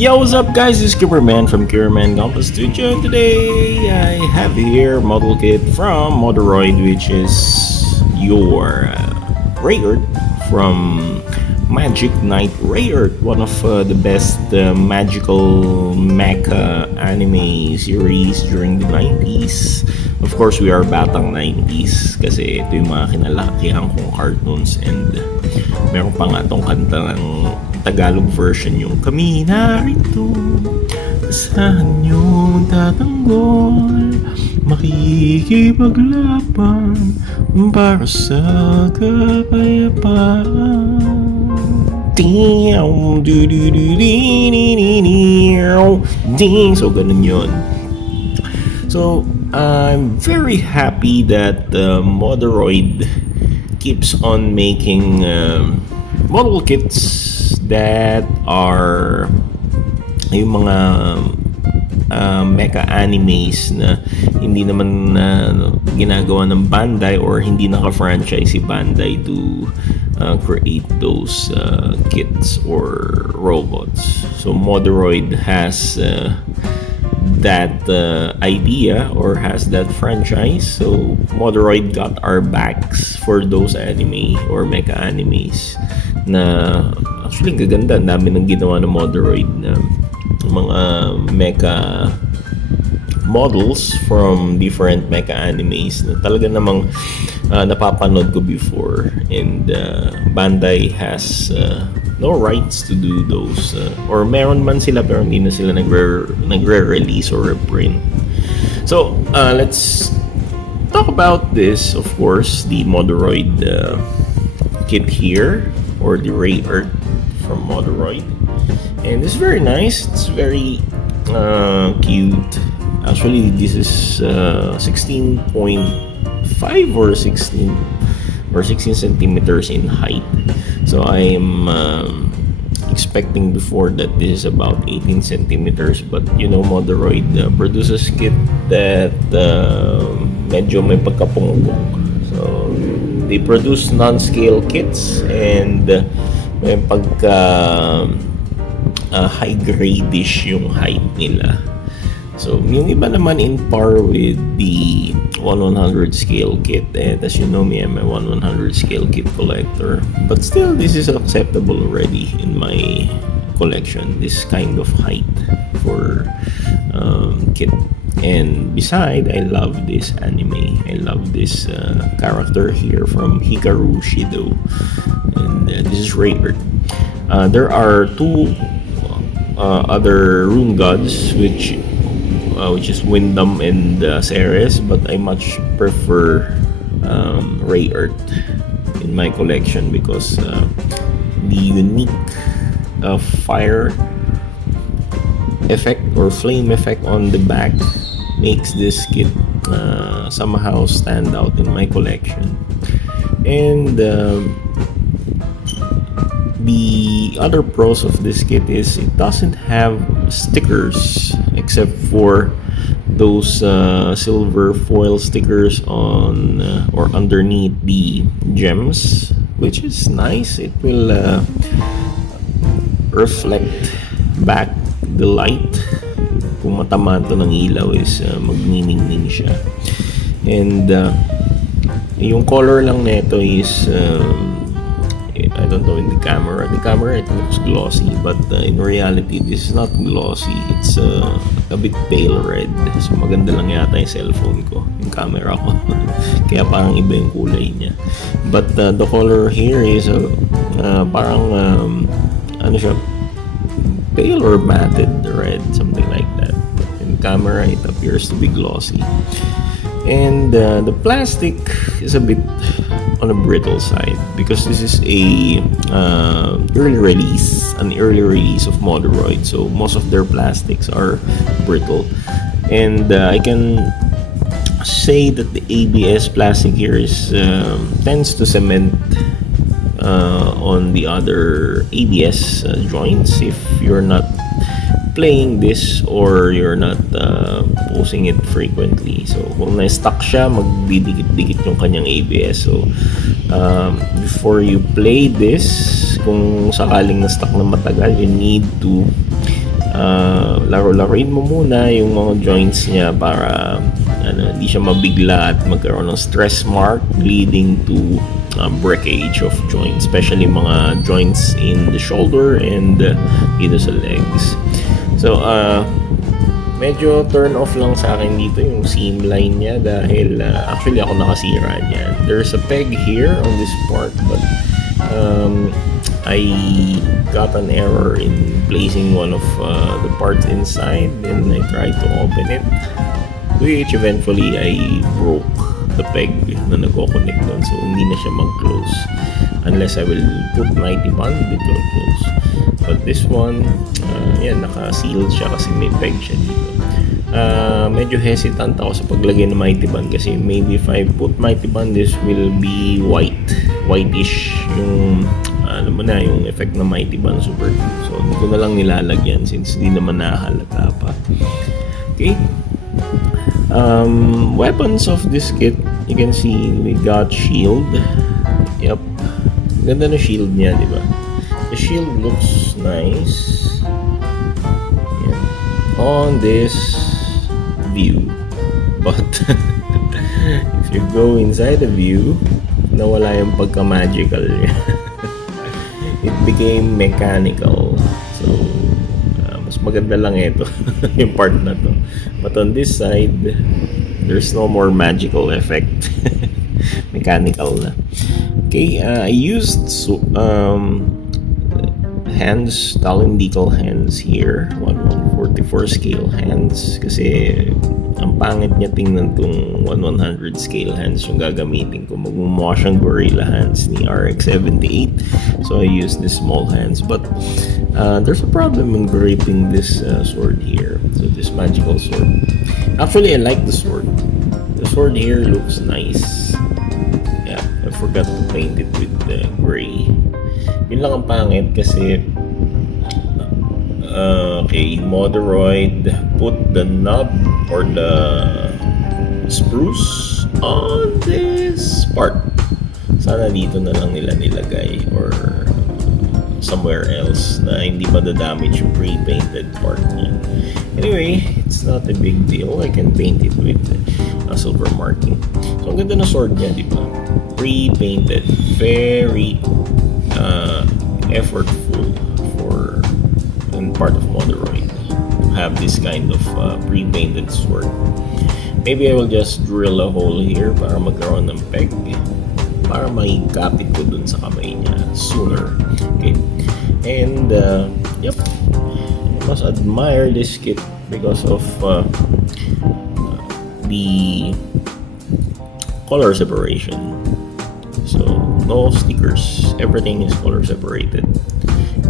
Yo, what's up guys, this is Skipperman from Gunpla Studio. Today I have here model kit from Moderoid, which is your Rayearth from Magic Knight Rayearth, one of the best magical mecha anime series during the 90s. Of course, we are batang 90s kasi ito yung mga kinalakihan kong cartoons, and meron pa nga tong kanta ng Tagalog version, yung kami narito, asahan niyong tatanggol, makikipaglaban para sa kapayapaan. So ganun yun. So I'm very happy that Moderoid keeps on making model kits that are yung mga mecha animes na hindi naman ginagawa ng Bandai, or hindi naka-franchise si Bandai to create those kits or robots. So Moderoid has that idea, or has that franchise. So Moderoid got our backs for those anime or mecha animes na actually gaganda. Ang dami ng ginawa ng Moderoid na mga mecha models from different mecha animes na talaga namang napapanood ko before, and Bandai has no rights to do those, or meron man sila pero hindi na sila nagre-release or reprint. So let's talk about this. Of course, the Moderoid kit here, or the Rayearth from Moderoid, and it's very nice. It's very cute. Actually, this is 16.5 or 16 centimeters in height. So I'm expecting before that this is about 18 centimeters, but you know, Moderoid produces kit that medyo may pagkapungkok. So they produce non-scale kits, and may pagka high grade-ish yung height nila. So yung iba naman in par with the 1/100 scale kit, and as you know me, I'm a 1/100 scale kit collector, but still this is acceptable already in my collection, this kind of height for kit. And beside, I love this anime. I love this character here from Hikaru Shido, and this is Rayearth. There are two other rune gods, which is Windom and Ceres, but I much prefer Rayearth in my collection because the unique fire effect or flame effect on the back makes this kit somehow stand out in my collection. And the other pros of this kit is it doesn't have stickers except for those silver foil stickers on or underneath the gems, which is nice. It will reflect back the light. Kung matamaan to ng ilaw is magniningning siya. And yung color lang nito is I don't know, in the camera it looks glossy, but in reality this is not glossy. It's a bit pale red. So maganda lang yata yung cellphone ko, yung camera ko. Kaya parang iba yung kulay niya. But the color here is parang ano siya, pale or matted red, something like that. But in camera it appears to be glossy. And the plastic is a bit on a brittle side because this is an early release of Moderoid, so most of their plastics are brittle. And I can say that the ABS plastic here is tends to cement on the other ABS joints if you're not playing this or you're not posing it frequently. So kung na-stuck siya, magdidikit-dikit yung kanyang ABS. So before you play this, kung sakaling na-stuck na matagal, you need to laro-laruin mo muna yung mga joints niya para hindi siya mabigla at magkaroon ng stress mark leading to breakage of joints, especially mga joints in the shoulder and dito sa legs. So medyo turn off lang sa akin dito yung seam line niya dahil actually ako nakasira niyan. There's a peg here on this part, but I got an error in placing one of the parts inside, and I tried to open it, which eventually I broke the peg na nagko-connect doon, so hindi na siya mag-close unless I will put mighty bond, it will close. But this one, naka-sealed siya kasi may peg siya dito. Medyo hesitant ako sa paglagay ng mighty band kasi maybe if I put mighty band, this will be whitish yung yung effect ng mighty band super glue. So hindi ko na lang nilalagyan since hindi naman nahalata pa. Okay. Weapons of this kit, you can see we got shield. Yep, ganda na shield niya, di ba? The shield looks nice. Yeah. On this view, but if you go inside the view, nawala yung pagka-magical niya. It became mechanical. So mas maganda lang ito yung part na to. But on this side, there's no more magical effect. Mechanical na. Okay, I used hands, Talon decal hands here, 1/144 scale hands, kasi ang pangit niya tingnan tong 1/100 scale hands yung gagamitin ko. Magmumukha siyang gorilla hands ni RX-78, so I use the small hands. But there's a problem in gripping this sword here, so this magical sword. Actually, I like the sword. The sword here looks nice. Yeah, I forgot to paint it with gray. Yun lang ang pangit kasi okay, Moderoid put the knob or the spruce on this part. Sana dito na lang nila nilagay or somewhere else na hindi madadamage yung pre-painted part niya. Anyway, it's not a big deal. I can paint it with silver marking. So ang ganda na sword niya, di ba? Pre-painted, very effortful for part of Moderoid to have this kind of pre-painted sword. Maybe I will just drill a hole here para magkaroon ng peg para maikapit ko dun sa kamay niya sooner. Okay, and yep, I must admire this kit because of the color separation. So no stickers, everything is color separated,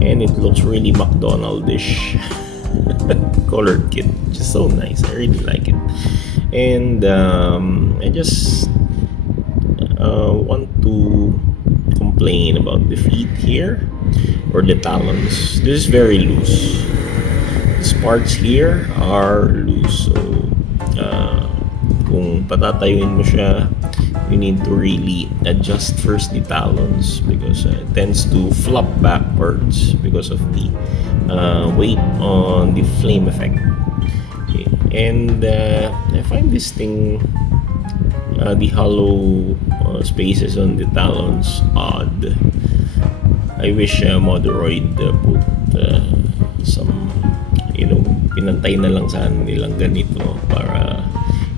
and it looks really McDonaldish colored kit, which is so nice. I really like it. And I just want to complain about the feet here or the talons. This is very loose. These parts here are loose, so kung patatayuin mo siya, you need to really adjust first the talons because it tends to flop backwards because of the weight on the flame effect. Okay. And I find this thing, the hollow spaces on the talons, odd. I wish Moderoid put some, pinantay na lang sana nilang ganito para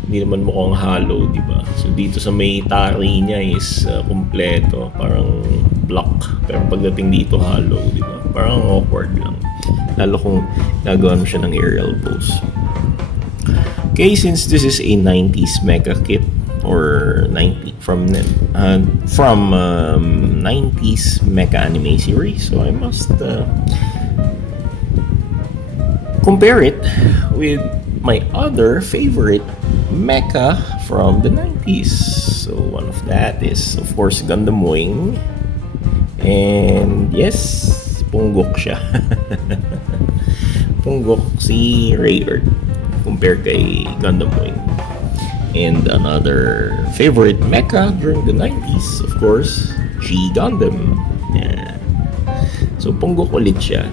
hindi naman mukhang hollow, di ba? So dito sa may tari niya is kompleto, parang block. Pero pagdating dito hollow, di ba? Parang awkward lang. Lalo kung nagawa mo siya ng aerial pose. Okay, since this is a 90s Mecha kit or 90 from 90s Mecha anime series, so I must compare it with my other favorite Mecha from the 90s. So one of that is of course Gundam Wing, and yes, punggok siya. Punggok si Rayearth compared kay Gundam Wing. And another favorite Mecha during the 90s, of course, G Gundam. Yeah. So punggok ulit siya.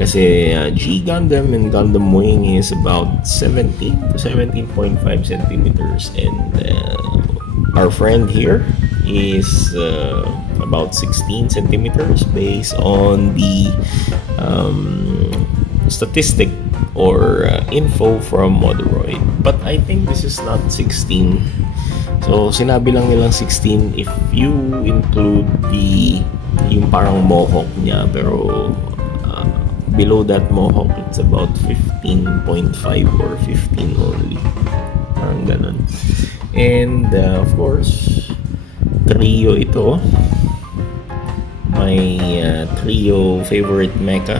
Kasi G Gundam and Gundam Wing is about 17 to 17.5 centimeters, and our friend here is about 16 centimeters based on the statistic or info from Moderoid. But I think this is not 16. So sinabi lang nilang 16 if you include yung parang mohawk niya, pero below that mohawk it's about 15.5 or 15 only, parang ganun. And of course trio ito, my trio favorite mecha.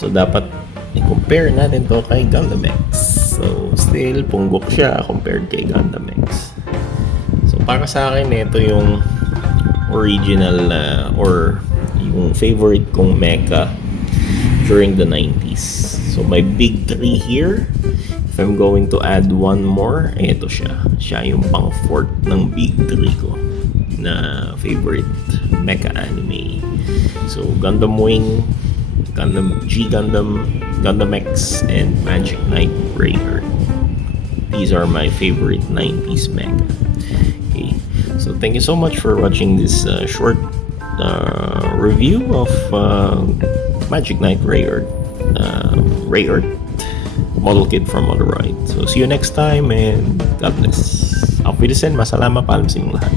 So dapat i-compare natin to kay Gundam X. So still punggok siya compared kay Gundam X. So para sa akin ito yung original or yung favorite kong mecha during the 90s. So my big three here, if I'm going to add one more, ito siya. Siya yung pang fourth ng big three ko na favorite mecha anime. So Gundam Wing, Gundam G Gundam, Gundam X, and Magic Knight Rayearth. These are my favorite 90s mecha. Okay, so thank you so much for watching this short review of Magic Knight Rayearth model kit from Moderoid. So see you next time, and God bless. Auf Wiedersehen, masalama, paalam sa inyong lahat.